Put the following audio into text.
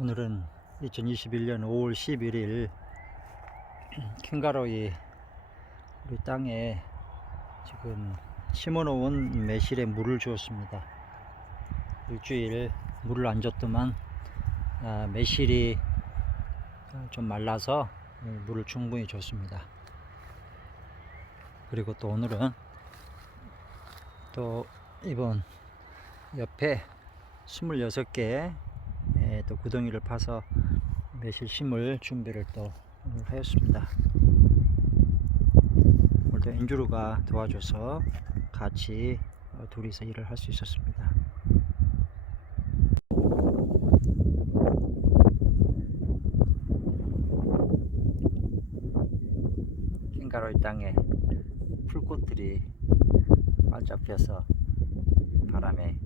오늘은 2021년 5월 11일 캥가로이 우리 땅에 지금 심어놓은 매실에 물을 주었습니다. 일주일 물을 안 줬더만 아, 매실이 좀 말라서 물을 충분히 줬습니다. 그리고 또 오늘은 또 이번 옆에 26개 예, 또 구덩이를 파서 매실 심을 준비를 또 하였습니다. 오늘도 엔주루가 도와줘서 같이 어, 둘이서 일을 할 수 있었습니다. 킹가로이 땅에 풀꽃들이 활짝 펴서 바람에